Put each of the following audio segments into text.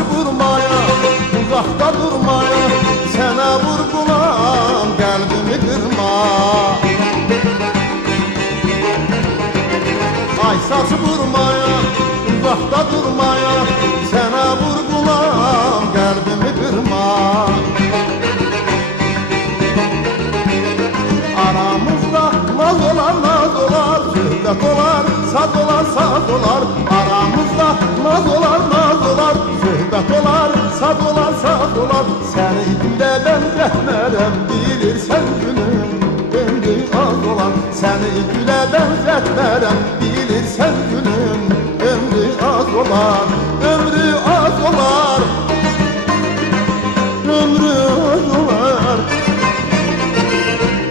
saçı vurmaya, uzakta durmaya, sənə vurgulam, qəlbimi qırma. Ay saçı vurmaya, uzakta durmaya, sənə vurgulam, qəlbimi qırma. Aramızda naz olar, naz olar, söhbət olar, saz olar, saz olar. Aramızda naz olar, naz olar, söhbət olar, saz olar, saz olar. Səni gülə bənzətmərəm, bilirsən günüm, ömrü az olar. Səni gülə bənzətmərəm, bilirsən günüm, ömrü az olar, ömrü az olar, ömrü az olar.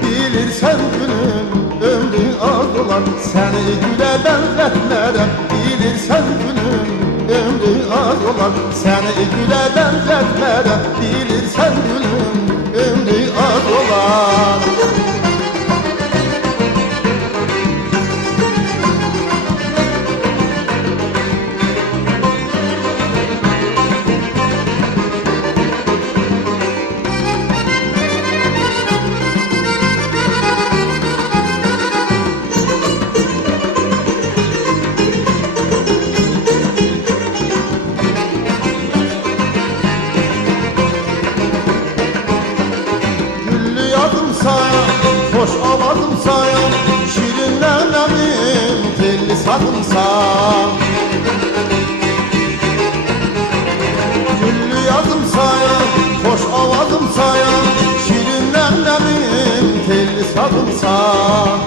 Bilirsən günüm, ömrü az olar. Səni gülə bənzətmərəm, bilirsən günüm, ömrü az olar. Səni gülə bənzətmərəm, bilirsən günüm, ömrü az olar. Hoş avazım sayam, şirinlerlemin telli sadımsam. Güllü yazım sayam, hoş avazım sayam, şirinlerlemin telli sadımsam.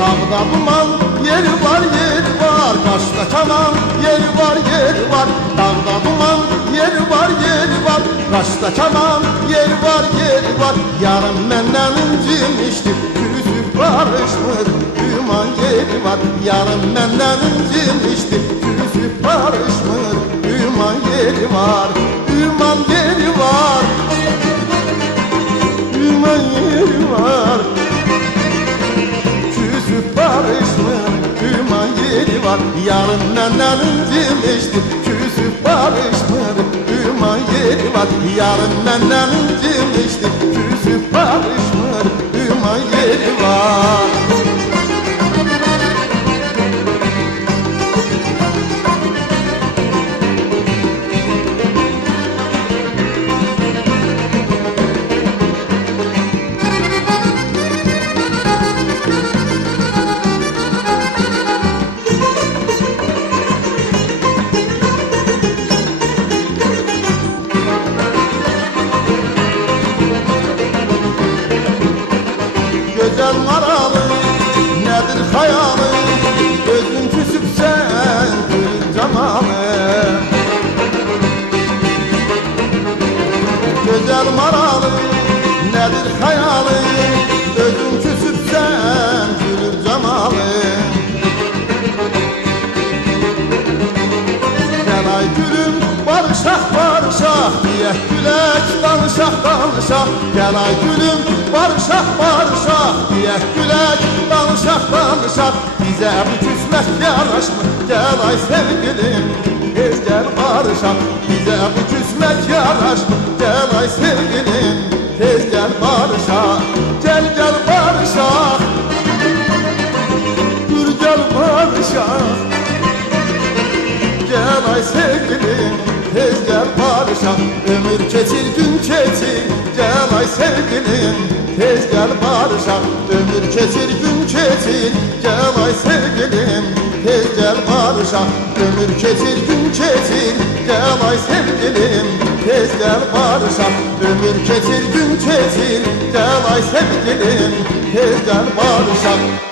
Dağda duman, yeri var, yeri var, kaşta kaman, yeri var, yeri var. Dağda duman, yeri var, yeri var, kaşta kaman, yeri var, yeri var. Yarın məndən incimişdir, küsüb barışmır, ümman yeri var. Yarın məndən incimişdir, küsüb barışmır, ümman yeri var, ümman yeri var, ümman yeri var. Küsüb barışmır, ümman yeri var. Yarın məndən incimişdir, küsüb barışmır, ümman yeri var. Yarın məndən incimişdir, küsüb barışmır, ümman yeri var. Gözəl maralı, nədir xayalı, gözün küsübsən, gülün camalı. Gözəl maralı, nədir xayalı, gözün küsübsən, gülün camalı. Gəl ay gülüm, barışaq, barışaq, deyək gülək, danışaq, danışaq. Gəl ay gülüm, barışaq, barışaq, deyək gülək, danışaq, danışaq. Bizə bu küsmək yaraşmır, gəl ay sevgilim, tez gəl barışaq. Bizə bu küsmək yaraşmır, gəl ay sevgilim, tez gəl barışaq. Gəl, gəl barışaq, dur gəl barışaq. Gəl ay sevgilim, tez gəl barışaq. Ömür keçir, gün keçir, gəl ay sevgilim, tez gəl barışaq. Ömür keçir, gün keçir, gəl ay sevgilim, tez gəl barışaq. Ömür keçir, gün keçir, gəl ay sevgilim, tez gəl barışaq. Ömür keçir, gün keçir, gəl ay sevgilim, tez gəl barışaq.